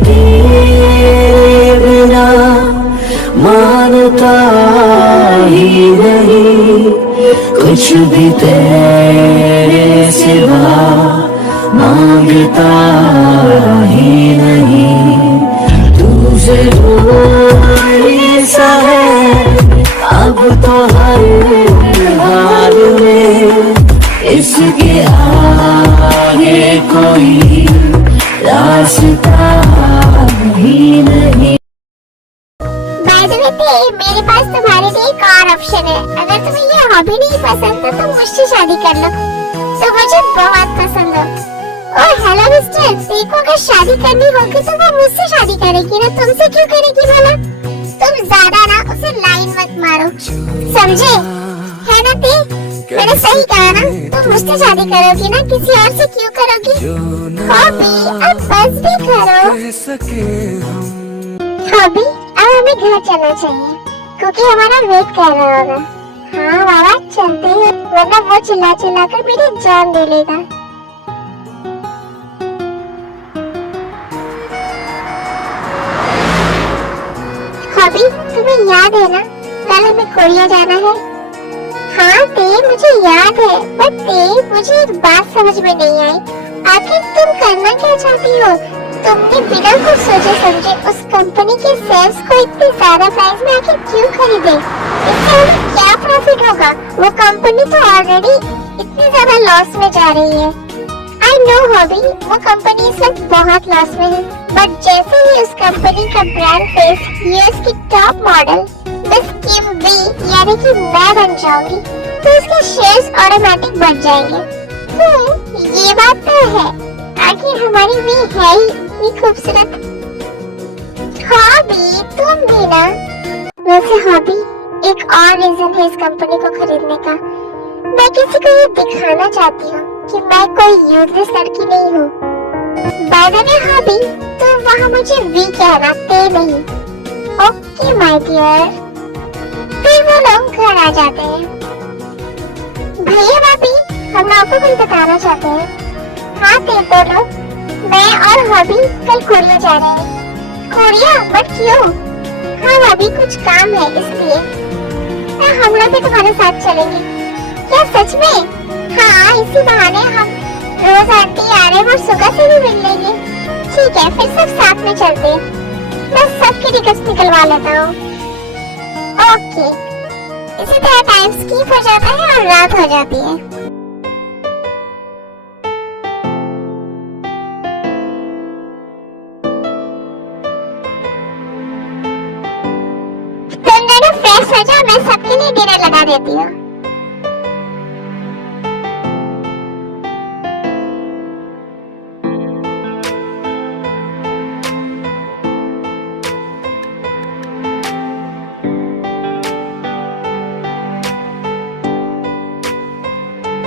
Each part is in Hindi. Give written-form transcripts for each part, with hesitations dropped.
तेरे बिना मानता ही नहीं, कुछ भी तेरे सिवा मांगता ही नहीं। तुझे ढूंढने सा है अब तो हर हाल में, इसके आगे कोई रास्ता ही नहीं। मेरे पास तुम्हारे लिए एक और ऑप्शन है। अगर तुम्हें ये हॉबी नहीं पसंद तो तुम मुझसे शादी कर लो, तो मुझे बहुत पसंद हो। ओह हेलो मिस्टर, देखो अगर शादी करनी होगी तो वो मुझसे शादी करेगी ना, तुमसे क्यों करेगी भला? तुम ज्यादा ना उसे लाइन मत मारो, समझे? है ना ते? मैंने सही कहा ना? तुम मुझसे शादी करोगी ना, किसी और से क्यों करोगी? हॉबी अब बस भी करो। हॉबी अब हमें घर चलना चाहिए क्योंकि हमारा वेट कर रहा होगा। हाँ बाबा चलते हैं, वरना वो चिल्ला चिल्ला कर मेरी जान ले लेगा। हॉबी तुम्हें याद है ना कल हमें कोरिया जाना है? हाँ ते मुझे याद है, बट ते मुझे एक बात समझ में नहीं आई, आखिर तुम करना क्या चाहती हो? तुमने बिना कुछ सोचे समझे उस कंपनी के शेयर्स को इतने ज्यादा प्राइस में आखिर क्यों खरीदे? इससे हमें क्या प्रॉफिट होगा? वो कंपनी तो ऑलरेडी इतनी ज्यादा लॉस में जा रही है। आई नो हॉबी, वो कंपनी इस वक्त बहुत लॉस में है, बट जैसे ही उस कंपनी का ब्रांड फेस यूएस की टॉप मॉडल मिस किम बी यानी कि मैं बन जाऊंगी, तो उसके शेयर्स ऑटोमेटिक बढ़ जाएंगे। ये बात तो है, आखिर हमारी भी है ही इतनी खूबसूरत। हॉबी तुम भी ना। वैसे हॉबी एक और रीजन है इस कंपनी को खरीदने का, मैं किसी को ये दिखाना चाहती हूँ कि मैं कोई यूजलेस लड़की नहीं हूँ। बाय द वे हॉबी, तो वहाँ मुझे वी कहना ते नहीं। Okay my dear. फिर वो लोग घर आ जाते हैं। भैया भाभी, हम आपको कुछ बताना चाहते हैं। हाँ ते बोलो। मैं और हॉबी कल कोरिया जा रहे हैं। कोरिया? बट क्यों? हाँ भाभी कुछ काम है इसलिए। हम लोग भी तुम्हारे साथ चलेंगे। क्या सच में? हाँ इसी बहाने हम रोज आंटी आ रहे हैं और सुबह से भी मिल लेंगे। ठीक है फिर सब साथ में चलते हैं। मैं सबकी टिकट्स निकलवा लेता हूँ। ओके। इसी तरह टाइम स्किप हो जाता है और रात हो जाती है। तुम दोनों फ्रेश हो जाओ, मैं सबके लिए डिनर लगा देती हूँ।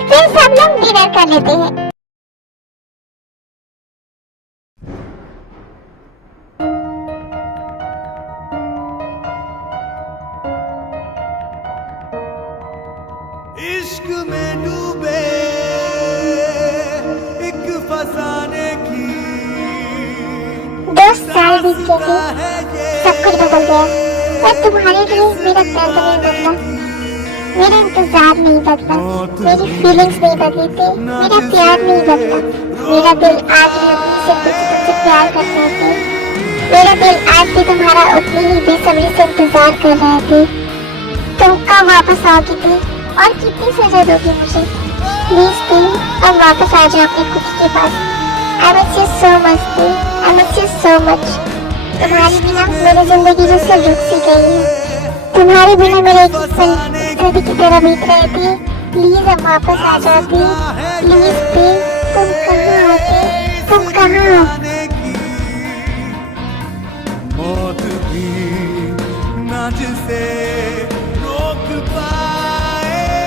फिर सब लोग डिनर कर लेते हैं। इश्क में डूबे एक फसाने की 2 साल बीत गए थे, सब कुछ बदल गया, पर तुम्हारे लिए मेरा दर्द नहीं बदला, मेरा इंतजार नहीं बदला, मेरी फीलिंग्स नहीं बदली थी, मेरा प्यार नहीं बदला। मेरा दिल आज भी अपनी से तुमसे प्यार करता है। मेरा दिल आज भी तुम्हारा उतनी ही बेसब्री से इंतजार कर रहा है। तुम कब वापस आओगी थी और कितनी सजा दोगी मुझे? प्लीज प्लीज अब वापस आ जाओ अपनी कुकी के पास। I miss you so much, I miss you so much। तुम्हारे बिना मेरी जिंदगी जैसे रुक सी गई है। तुम्हारे बिना मेरे एक पल सदी की तरह बीत रहे थे। प्लीज अब वापस आ जाती, प्लीज प्लीज। तुम कहाँ आते, तुम कहाँ आते? मौत भी ना जिसे रोक पाएगी।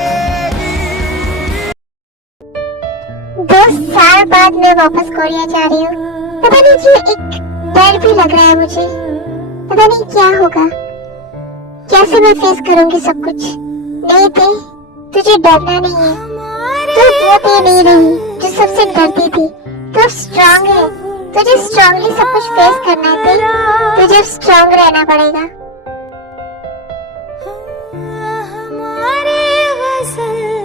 2 साल बाद मैं वापस कोरिया जा रही हूँ। पता नहीं क्यों एक डर भी लग रहा है मुझे। पता नहीं क्या होगा, कैसे मैं फेस करूंगी सब कुछ। नहीं थे, तुझे डरना नहीं है। तू वो ते नहीं रही जो सबसे डरती थी। तू स्ट्रांग है, तुझे स्ट्रांगली सब कुछ फेस करना है तेज, तुझे स्ट्रांग रहना पड़ेगा। हमारे गज़ल है।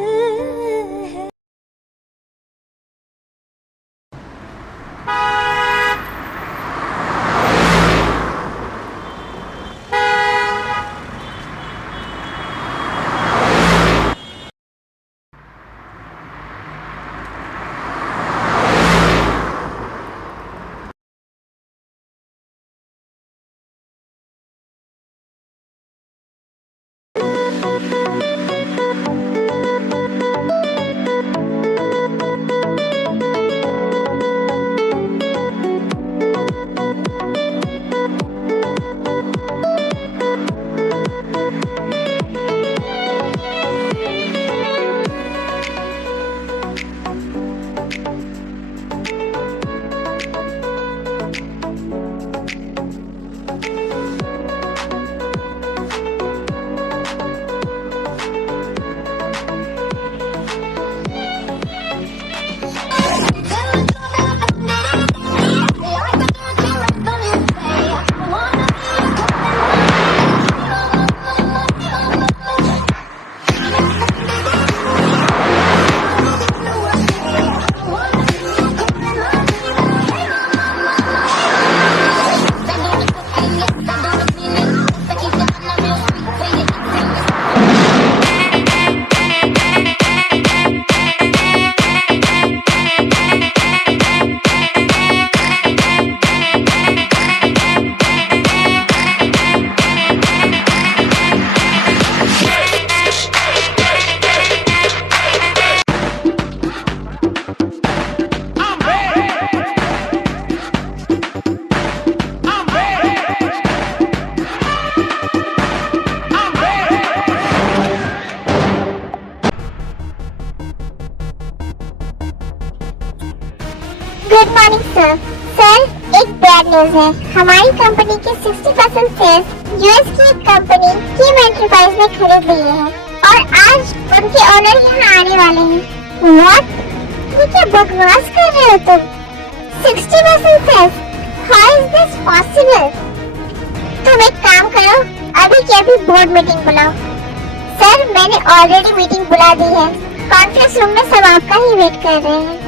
Good morning sir. सर, एक बैड न्यूज है। हमारी कंपनी के 60% शेयर्स यूएस की एक कंपनी किम एंटरप्राइज ने खरीद लिए हैं और आज उनके ओनर यहाँ आने वाले हैं। व्हाट? ये क्या बकवास कर रहे हो तुम? 60% shares? How is this possible? तुम एक काम करो, अभी के अभी बोर्ड मीटिंग बुलाओ। सर, मैंने ऑलरेडी मीटिंग बुला दी है। कॉन्फ्रेंस रूम में सब आपका ही वेट कर रहे हैं।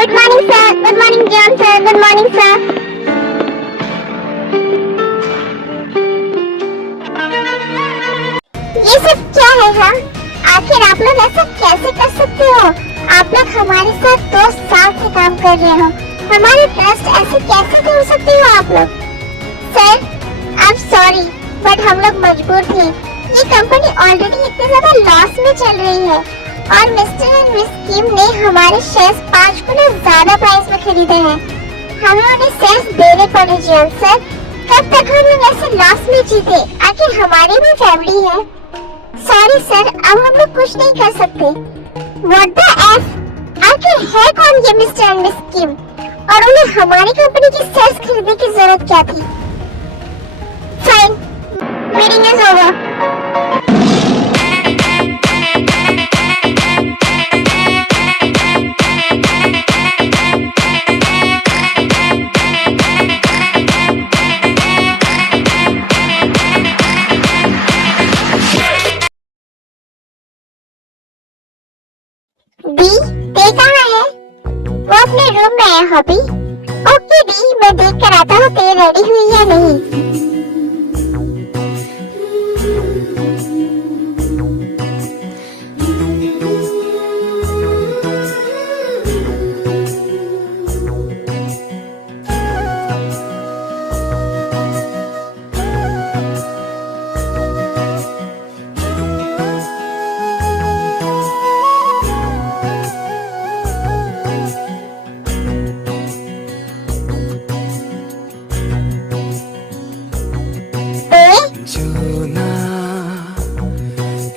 Good morning sir. Good morning John sir. Good morning sir. ये सब क्या है? हाँ, आखिर आप लोग ऐसा कैसे कर सकते हो? आप लोग हमारे साथ 2 साल से काम कर रहे हो, हमारे ट्रस्ट ऐसे कैसे तोड़ सकते हो आप लोग? Sir, I am sorry, but हम लोग मजबूर थे। ये कंपनी ऑलरेडी इतने ज्यादा लॉस में चल रही है और मिस्टर एंड मिस किम ने हमारे शेयर्स 5 गुना ज्यादा प्राइस में खरीदे हैं। हमें उन्हें शेयर्स देने पड़े जीवन सर। कब तक हम लोग ऐसे लॉस में जीते? आखिर हमारी भी फैमिली है। सॉरी सर, अब हम लोग कुछ नहीं कर सकते। What the F? आखिर है कौन ये मिस्टर एंड मिस किम और उन्हें हमारी कंपनी की शेयर्स खरीदने की जरूरत क्या थी? Fine, meeting is over. D, ते कहाँ है? वो अपने रूम में है हॉबी। ओके डी, मैं देख कर आता हूँ ते रेडी हुई या नहीं।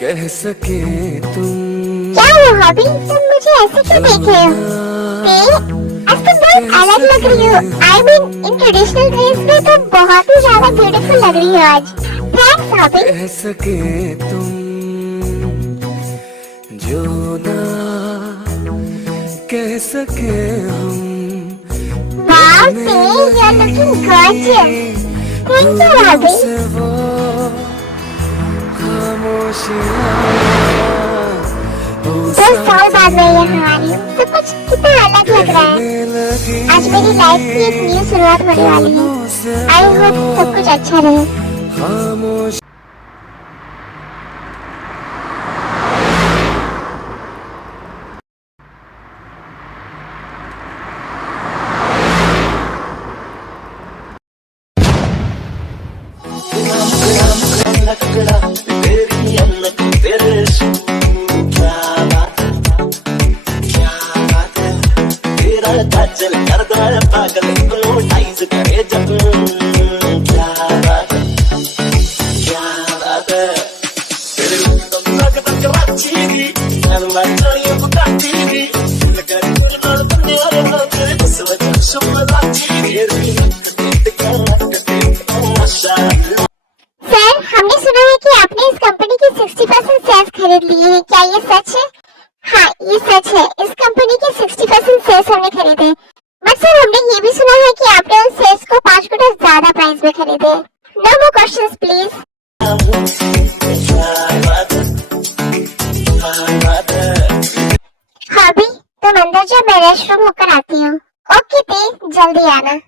कह सके तुम। क्या हुआ हॉबी, तुम मुझे ऐसे क्यों देख रहे हो? आज तुम बहुत अलग लग रही हो। I mean in traditional dress में तुम बहुत ही ज्यादा ब्यूटीफुल लग रही हो आज। Thanks hobby. कह सके तुम जो ना कह सके हम Wow, see, you're looking gorgeous. Thank you, Bobby. से वो खामोशियाँ 2 साल बाद मैं यहाँ आ रही हूँ, सब कुछ कितना अलग लग रहा है। आज मेरी लाइफ की एक न्यू शुरुआत होने वाली है। आई होप सब कुछ अच्छा रहे। खामोश चल कर दो पागल को टाइज करे जब क्या बात है तेरे तो लग तक राची and my tell you Bugatti look at you not the near तेरे बस वजह शुभ राची सर, हमने सुना है कि आपने इस कंपनी के 60% शेयर्स खरीद लिए हैं, क्या ये सच है? हाँ, ये सच है। इस कंपनी के 60% शेयर्स हमने खरीदे। बट सर, हमने ये भी सुना है कि आपने उन शेयर्स को 5 गुना ज्यादा प्राइस में खरीदे। No more questions please. हॉबी, तुम अंदर जा, मैं रेस्टरूम होकर आती हूँ। ओके ते, जल्दी आना।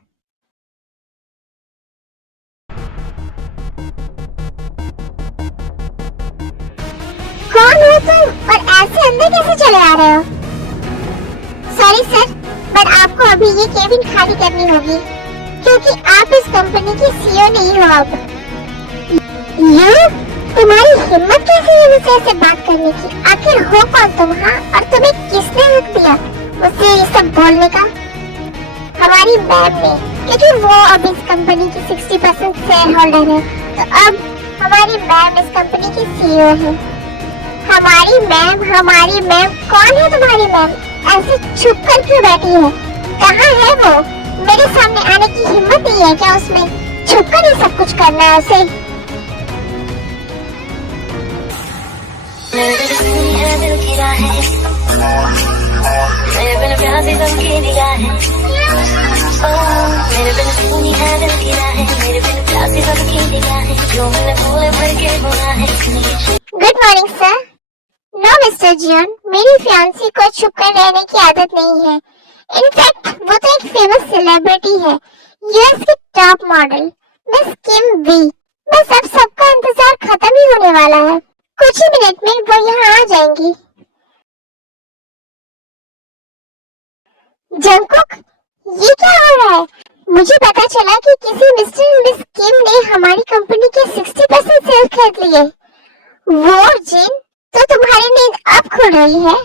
कौन हो तुम और ऐसे अंदर कैसे चले आ रहे हो? सॉरी सर, पर आपको अभी ये केबिन खाली करनी होगी क्योंकि आप इस कंपनी की सीईओ नहीं हो अब। यू, तुम्हारी हिम्मत कैसे है मुझसे ऐसे बात करने की? आखिर हो कौन तुम? हाँ, और तुम्हें किसने हक दिया मुझसे ये सब बोलने का? हमारी मैम ने, क्योंकि वो अब इस कंपनी की 60% शेयर होल्डर है, तो अब हमारी मैम इस कंपनी की सीईओ है। हमारी मैम कौन है तुम्हारी मैम? ऐसे छुप कर क्यों बैठी है? कहाँ है वो? मेरे सामने आने की हिम्मत नहीं है क्या उसमें? छुप कर ही सब कुछ करना है उसे। Good morning sir. No mister Jeon, मेरी फियांसी को छुप कर रहने की आदत नहीं है। इनफैक्ट वो तो एक फेमस सेलिब्रिटी है, यूएस की टॉप मॉडल मिस किम वी। बस अब सबका इंतजार खत्म ही होने वाला है। कुछ ही मिनट में वो यहाँ आ जाएंगी। जंगकुक, ये क्या हो रहा है? मुझे पता चला कि किसी मिस्टर मिस किम ने हमारी कंपनी के 60% शेयर खरीद लिए। वो जिन, तो तुम्हारी नींद अब खुल रही है?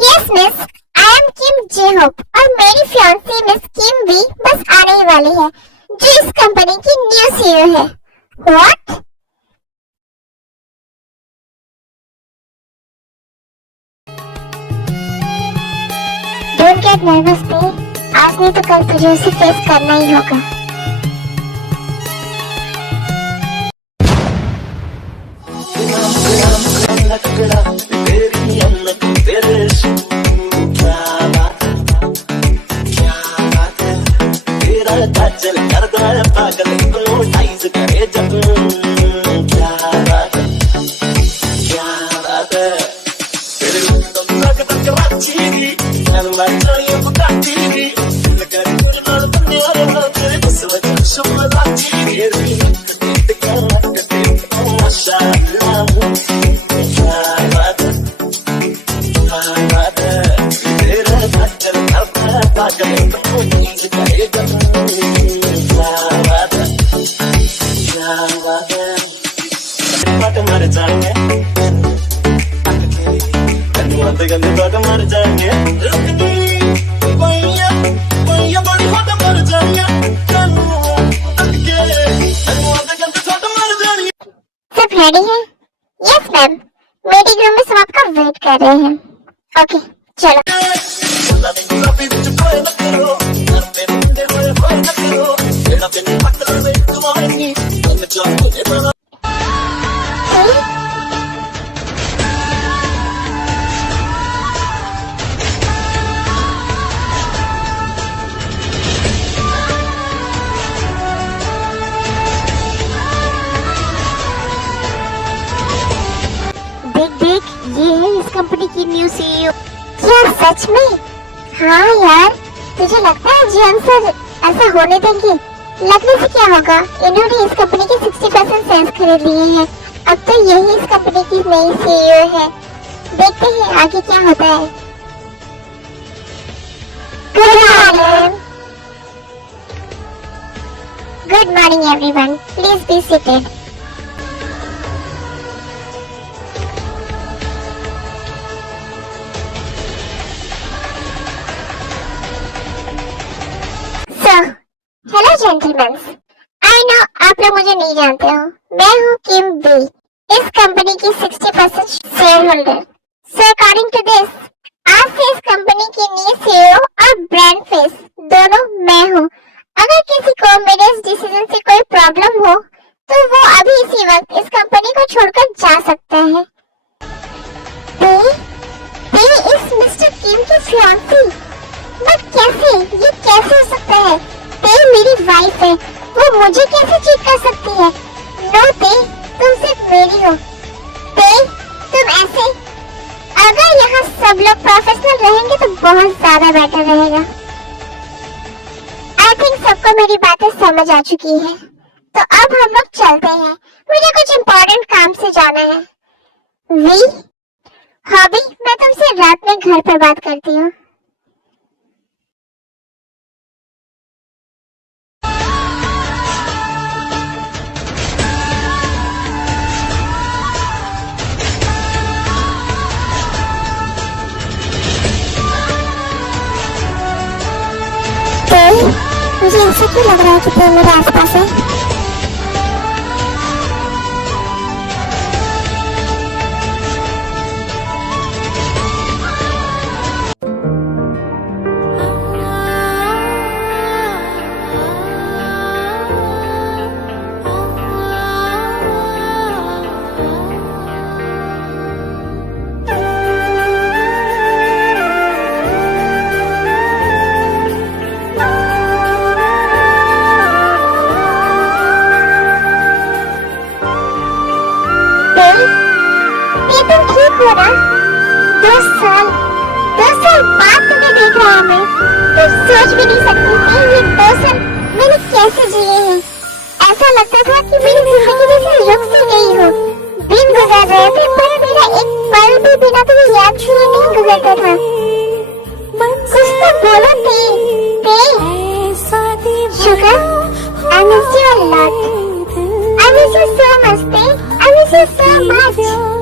यस मिस, आई एम किम जेहोक और मेरी फियांसी मिस किम वी बस आने ही वाली है, जो इस कंपनी की न्यू सीईओ है। व्हाट? डोंट गेट नर्वस पे, आज नहीं तो कल तुझे उसे फेस करना ही होगा। चल कर दो पागल को टाइज करे जब क्या बात है तेरे तो लग तक राची and my tell you Bugatti look at you not the near तेरे बस वजह शुभ राची माशाअल्लाह क्या बात है तेरा चल कर पागल को टाइज करे जब मर जाएंगे गंदे बात मर जाएंगे मर जाएंगे सब रेडी है? यस मैम, मीटिंग रूम में सब आपका वेट कर रहे हैं। ओके, चलो। की न्यू सीईओ। क्या सच में? हाँ यार, तुझे लगता है जीएम सर ऐसा होने देंगे? लगने से क्या होगा, इन्होंने इस कंपनी के 60% शेयर्स खरीद लिए हैं। अब तो यही इस कंपनी की नई सीईओ है। देखते हैं आगे क्या होता है। Good morning everyone, please be seated. Hello gentleman, I know आप लोग मुझे नहीं जानते हो। मैं हूँ किम बी, इस कंपनी की 60% shareholder. So according to this, आज से इस कंपनी की नई सीईओ और ब्रांड फेस दोनों मैं हूँ। अगर किसी को मेरे इस डिसीजन से कोई प्रॉब्लम हो तो वो अभी इसी वक्त इस कंपनी को छोड़कर जा सकता है। ते इस मिस्टर किम की फियांसी, बट कैसे, ये कैसे हो सकता है? ते मेरी वाइफ है, वो मुझे कैसे चीट कर सकती है? नो ते, तुम सिर्फ मेरी हो। ते, तुम ऐसे, अगर यहाँ सब लोग प्रोफेशनल रहेंगे तो बहुत ज्यादा बेटर रहेगा। आई थिंक सबको मेरी बातें समझ आ चुकी है, तो अब हम लोग चलते हैं। मुझे कुछ इम्पोर्टेंट काम से जाना है। वी, हॉबी, मैं तुमसे रात में घर पर बात करती हूँ। मुझे ऐसा क्यों लग रहा है कि तुम मेरे आसपास है? तुम ठीक हो ना? 2 साल बाद तुम्हें देख रहा हूँ मैं। तुम सोच भी नहीं सकती थी ये 2 साल मैंने कैसे जिए हैं। ऐसा लगता था कि मेरी जिंदगी में से रुक सी गई हो। दिन गुजर रहे थे पर मेरा एक पल भी बिना तुम्हें याद छुए नहीं गुजरता था। कुछ तो बोलो ते। Sugar, I miss you a lot. I miss you so much, ते. I miss you so much.